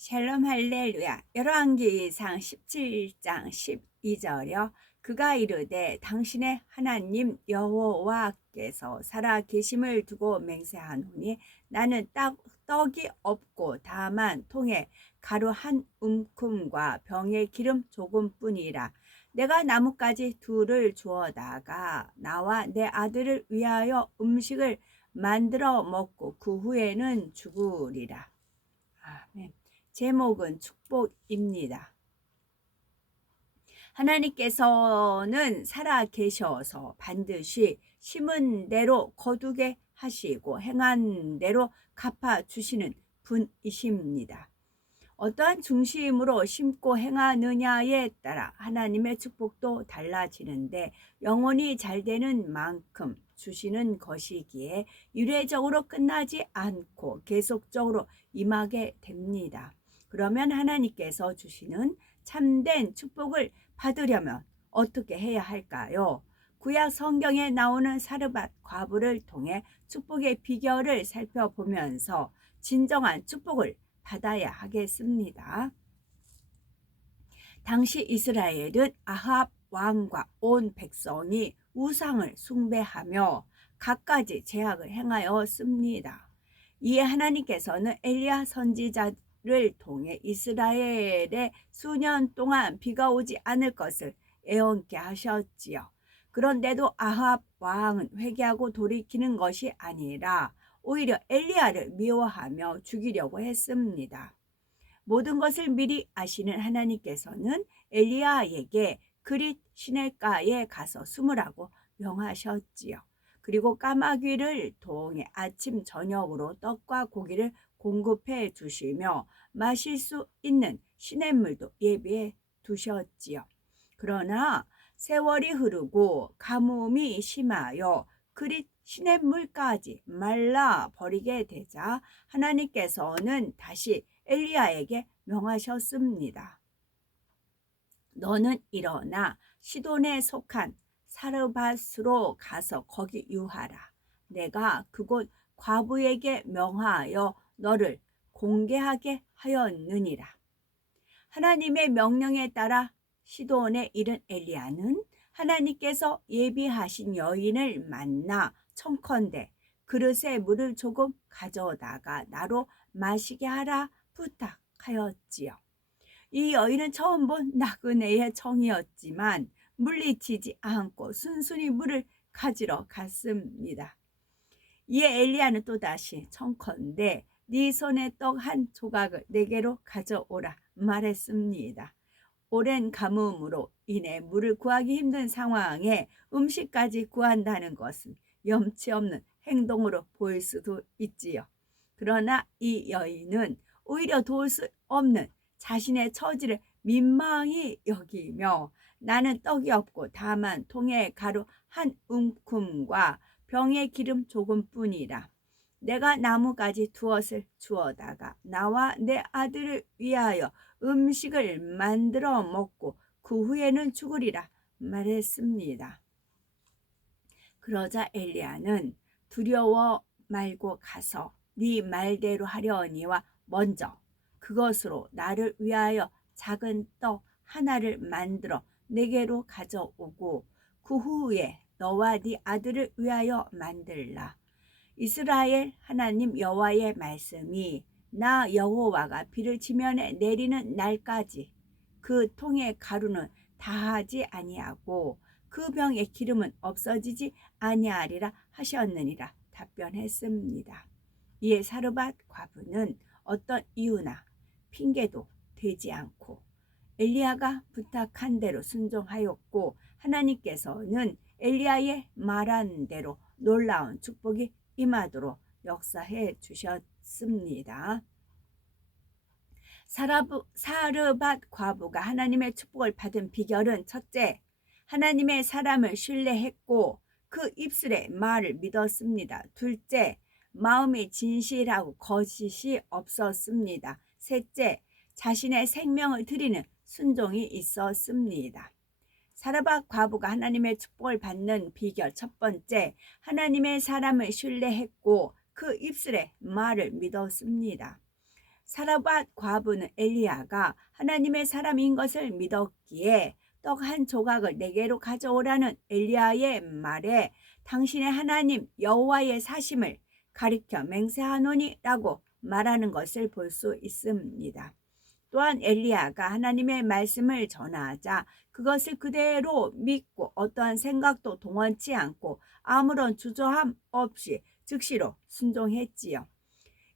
샬롬 할렐루야. 열왕기상 17장 12절여 그가 이르되 당신의 하나님 여호와께서 살아 계심을 두고 맹세하노니 나는 떡이 없고 다만 통에 가루 한 움큼과 병에 기름 조금뿐이라. 내가 나뭇가지 둘을 주어다가 나와 내 아들을 위하여 음식을 만들어 먹고 그 후에는 죽으리라. 아멘. 제목은 축복입니다. 하나님께서는 살아 계셔서 반드시 심은 대로 거두게 하시고 행한 대로 갚아주시는 분이십니다. 어떠한 중심으로 심고 행하느냐에 따라 하나님의 축복도 달라지는데 영원히 잘 되는 만큼 주시는 것이기에 유례적으로 끝나지 않고 계속적으로 임하게 됩니다. 그러면 하나님께서 주시는 참된 축복을 받으려면 어떻게 해야 할까요? 구약 성경에 나오는 사르밧 과부를 통해 축복의 비결을 살펴보면서 진정한 축복을 받아야 하겠습니다. 당시 이스라엘은 아합 왕과 온 백성이 우상을 숭배하며 갖가지 제약을 행하였습니다. 이에 하나님께서는 엘리야 선지자를 통해 이스라엘에 수년 동안 비가 오지 않을 것을 애원케 하셨지요. 그런데도 아합 왕은 회개하고 돌이키는 것이 아니라 오히려 엘리야를 미워하며 죽이려고 했습니다. 모든 것을 미리 아시는 하나님께서는 엘리야에게 그릿 시냇가에 가서 숨으라고 명하셨지요. 그리고 까마귀를 통해 아침 저녁으로 떡과 고기를 공급해 주시며 마실 수 있는 시냇물도 예비해 두셨지요. 그러나 세월이 흐르고 가뭄이 심하여 그릿 시냇물까지 말라 버리게 되자 하나님께서는 다시 엘리야에게 명하셨습니다. 너는 일어나 시돈에 속한 사르밧으로 가서 거기 유하라. 내가 그곳 과부에게 명하여 너를 공개하게 하였느니라. 하나님의 명령에 따라 시돈에 이른 엘리야는 하나님께서 예비하신 여인을 만나 청컨대 그릇에 물을 조금 가져다가 나로 마시게 하라 부탁하였지요. 이 여인은 처음 본 나그네의 청이었지만 물리치지 않고 순순히 물을 가지러 갔습니다. 이에 엘리야는 또다시 청컨대 네 손에 떡 한 조각을 내게로 가져오라 말했습니다. 오랜 가뭄으로 인해 물을 구하기 힘든 상황에 음식까지 구한다는 것은 염치 없는 행동으로 보일 수도 있지요. 그러나 이 여인은 오히려 도울 수 없는 자신의 처지를 민망히 여기며 나는 떡이 없고 다만 통에 가루 한 움큼과 병에 기름 조금뿐이라. 내가 나뭇가지 두엇을 주어다가 나와 내 아들을 위하여 음식을 만들어 먹고 그 후에는 죽으리라 말했습니다. 그러자 엘리야는 두려워 말고 가서 네 말대로 하려니와 먼저 그것으로 나를 위하여 작은 떡 하나를 만들어 내게로 가져오고 그 후에 너와 네 아들을 위하여 만들라. 이스라엘 하나님 여호와의 말씀이 나 여호와가 비를 지면에 내리는 날까지 그 통의 가루는 다하지 아니하고 그 병의 기름은 없어지지 아니하리라 하셨느니라 답변했습니다. 이에 사르밧 과부는 어떤 이유나 핑계도 되지 않고 엘리야가 부탁한 대로 순종하였고 하나님께서는 엘리야의 말한 대로 놀라운 축복이 임하도록 역사해 주셨습니다. 사르밧 과부가 하나님의 축복을 받은 비결은 첫째, 하나님의 사람을 신뢰했고 그 입술의 말을 믿었습니다. 둘째, 마음이 진실하고 거짓이 없었습니다. 셋째, 자신의 생명을 드리는 순종이 있었습니다. 사르밧 과부가 하나님의 축복을 받는 비결 첫 번째, 하나님의 사람을 신뢰했고 그 입술의 말을 믿었습니다. 사르밧 과부는 엘리야가 하나님의 사람인 것을 믿었기에 떡 한 조각을 내게로 가져오라는 엘리야의 말에 당신의 하나님 여호와의 사심을 가리켜 맹세하노니라고 말하는 것을 볼 수 있습니다. 또한 엘리야가 하나님의 말씀을 전하자 그것을 그대로 믿고 어떠한 생각도 동원치 않고 아무런 주저함 없이 즉시로 순종했지요.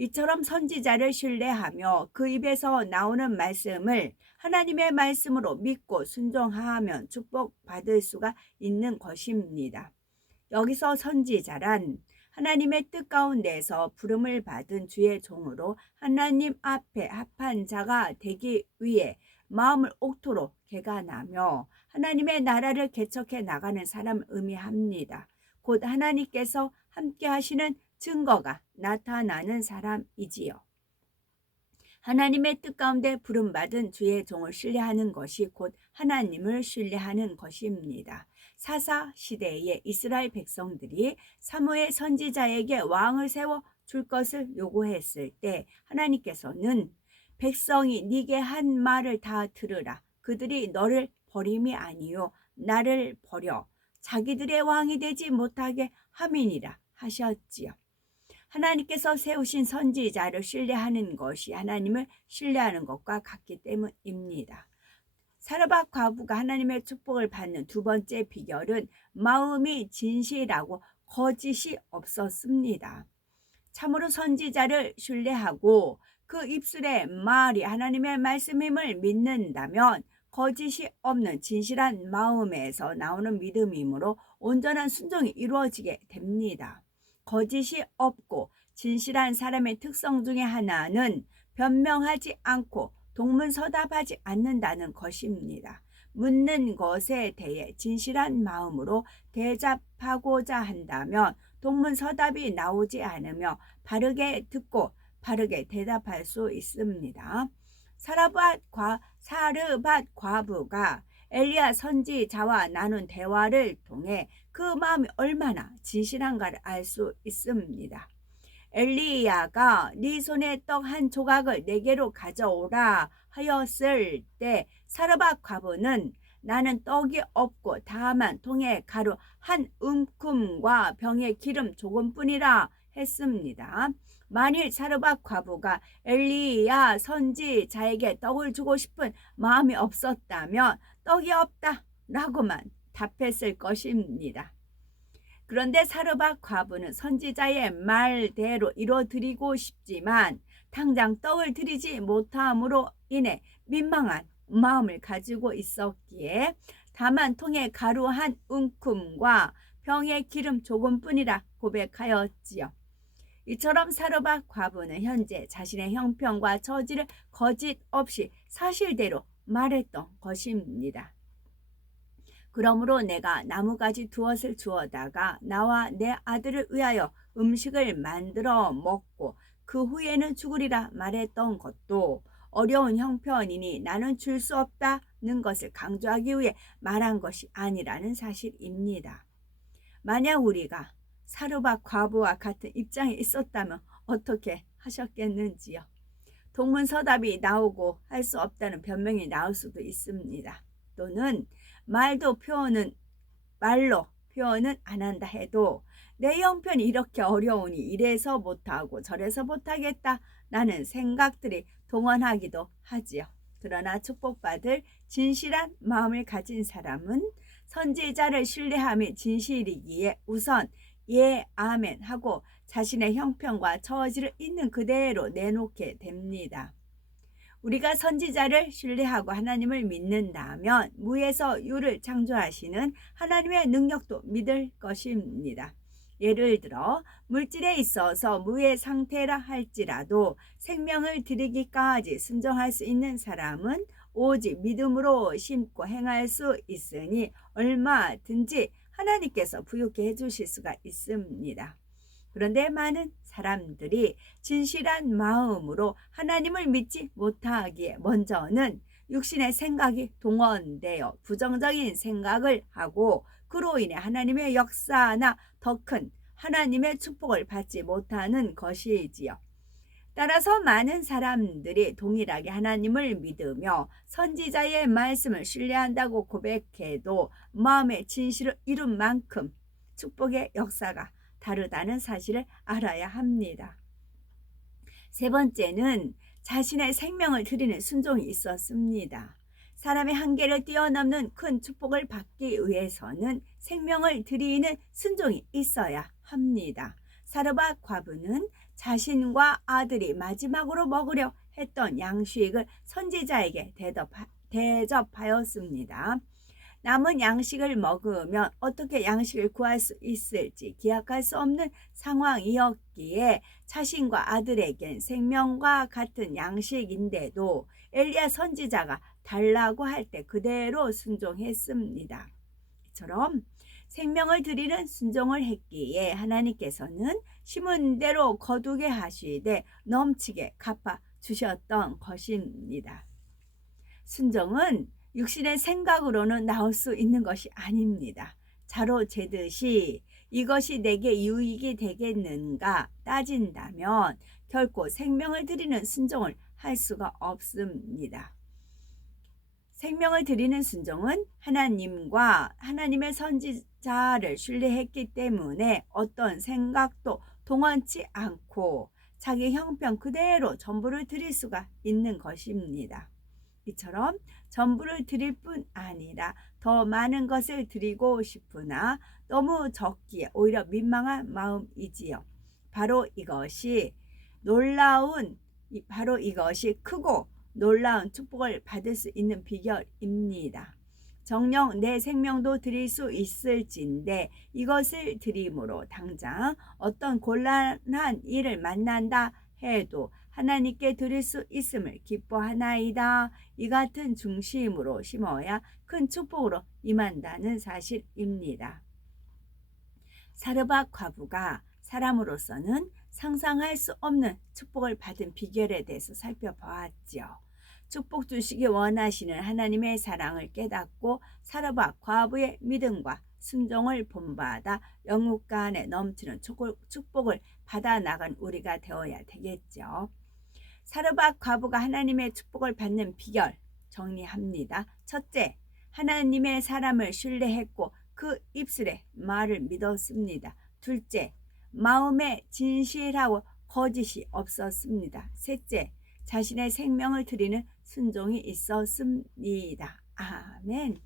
이처럼 선지자를 신뢰하며 그 입에서 나오는 말씀을 하나님의 말씀으로 믿고 순종하면 축복받을 수가 있는 것입니다. 여기서 선지자란 하나님의 뜻 가운데서 부름을 받은 주의 종으로 하나님 앞에 합한 자가 되기 위해 마음을 옥토로 개간하며 하나님의 나라를 개척해 나가는 사람을 의미합니다. 곧 하나님께서 함께 하시는 증거가 나타나는 사람이지요. 하나님의 뜻 가운데 부름받은 주의 종을 신뢰하는 것이 곧 하나님을 신뢰하는 것입니다. 사사 시대에 이스라엘 백성들이 사무엘 선지자에게 왕을 세워 줄 것을 요구했을 때 하나님께서는 백성이 네게 한 말을 다 들으라. 그들이 너를 버림이 아니요 나를 버려 자기들의 왕이 되지 못하게 함이니라 하셨지요. 하나님께서 세우신 선지자를 신뢰하는 것이 하나님을 신뢰하는 것과 같기 때문입니다. 사르밧 과부가 하나님의 축복을 받는 두 번째 비결은 마음이 진실하고 거짓이 없었습니다. 참으로 선지자를 신뢰하고 그 입술의 말이 하나님의 말씀임을 믿는다면 거짓이 없는 진실한 마음에서 나오는 믿음이므로 온전한 순종이 이루어지게 됩니다. 거짓이 없고 진실한 사람의 특성 중에 하나는 변명하지 않고 동문서답하지 않는다는 것입니다. 묻는 것에 대해 진실한 마음으로 대답하고자 한다면 동문서답이 나오지 않으며 바르게 듣고 바르게 대답할 수 있습니다. 사르밧 과부가 엘리야 선지자와 나눈 대화를 통해 그 마음이 얼마나 진실한가를 알 수 있습니다. 엘리야가 네 손에 떡 한 조각을 내게로 가져오라 하였을 때 사르밧 과부는 나는 떡이 없고 다만 통에 가루 한 움큼과 병에 기름 조금뿐이라 했습니다. 만일 사르밧 과부가 엘리야 선지자에게 떡을 주고 싶은 마음이 없었다면 떡이 없다 라고만 답했을 것입니다. 그런데 사르밧 과부는 선지자의 말대로 이뤄드리고 싶지만 당장 떡을 드리지 못함으로 인해 민망한 마음을 가지고 있었기에 다만 통에 가루 한 움큼과 병에 기름 조금뿐이라 고백하였지요. 이처럼 사르밧 과부는 현재 자신의 형편과 처지를 거짓 없이 사실대로 말했던 것입니다. 그러므로 내가 나무가지 두엇을 주어다가 나와 내 아들을 위하여 음식을 만들어 먹고 그 후에는 죽으리라 말했던 것도 어려운 형편이니 나는 줄 수 없다는 것을 강조하기 위해 말한 것이 아니라는 사실입니다. 만약 우리가 사르밧 과부와 같은 입장에 있었다면 어떻게 하셨겠는지요? 동문서답이 나오고 할 수 없다는 변명이 나올 수도 있습니다. 또는 말로 표현은 안 한다 해도 내 형편이 이렇게 어려우니 이래서 못하고 저래서 못하겠다라는 생각들이 동원하기도 하지요. 그러나 축복받을 진실한 마음을 가진 사람은 선지자를 신뢰함이 진실이기에 우선 예, 아멘 하고 자신의 형편과 처지를 있는 그대로 내놓게 됩니다. 우리가 선지자를 신뢰하고 하나님을 믿는다면 무에서 유를 창조하시는 하나님의 능력도 믿을 것입니다. 예를 들어 물질에 있어서 무의 상태라 할지라도 생명을 드리기까지 순종할 수 있는 사람은 오직 믿음으로 심고 행할 수 있으니 얼마든지 하나님께서 부유케 해주실 수가 있습니다. 그런데 많은 사람들이 진실한 마음으로 하나님을 믿지 못하기에 먼저는 육신의 생각이 동원되어 부정적인 생각을 하고 그로 인해 하나님의 역사나 더 큰 하나님의 축복을 받지 못하는 것이지요. 따라서 많은 사람들이 동일하게 하나님을 믿으며 선지자의 말씀을 신뢰한다고 고백해도 마음의 진실을 이룬 만큼 축복의 역사가 다르다는 사실을 알아야 합니다. 세 번째는 자신의 생명을 드리는 순종이 있었습니다. 사람의 한계를 뛰어넘는 큰 축복을 받기 위해서는 생명을 드리는 순종이 있어야 합니다. 사르밧 과부는 자신과 아들이 마지막으로 먹으려 했던 양식을 선지자에게 대접하였습니다. 남은 양식을 먹으면 어떻게 양식을 구할 수 있을지 기약할 수 없는 상황이었기에 자신과 아들에겐 생명과 같은 양식인데도 엘리야 선지자가 달라고 할 때 그대로 순종했습니다. 이처럼 생명을 드리는 순종을 했기에 하나님께서는 심은 대로 거두게 하시되 넘치게 갚아 주셨던 것입니다. 순종은 육신의 생각으로는 나올 수 있는 것이 아닙니다. 자로 재듯이 이것이 내게 유익이 되겠는가 따진다면 결코 생명을 드리는 순종을 할 수가 없습니다. 생명을 드리는 순종은 하나님과 하나님의 선지자를 신뢰했기 때문에 어떤 생각도 동원치 않고 자기 형편 그대로 전부를 드릴 수가 있는 것입니다. 이처럼 전부를 드릴 뿐 아니라 더 많은 것을 드리고 싶으나 너무 적기에 오히려 민망한 마음이지요. 바로 이것이 크고 놀라운 축복을 받을 수 있는 비결입니다. 정녕 내 생명도 드릴 수 있을진데 이것을 드림으로 당장 어떤 곤란한 일을 만난다 해도 하나님께 드릴 수 있음을 기뻐하나이다. 이 같은 중심으로 심어야 큰 축복으로 임한다는 사실입니다. 사르밧 과부가 사람으로서는 상상할 수 없는 축복을 받은 비결에 대해서 살펴보았죠. 축복 주시기 원하시는 하나님의 사랑을 깨닫고 사르밧 과부의 믿음과 순종을 본받아 영육간에 넘치는 축복을 받아 나간 우리가 되어야 되겠죠. 사르밧 과부가 하나님의 축복을 받는 비결 정리합니다. 첫째, 하나님의 사람을 신뢰했고 그 입술의 말을 믿었습니다. 둘째, 마음에 진실하고 거짓이 없었습니다. 셋째, 자신의 생명을 드리는 순종이 있었습니다. 아멘.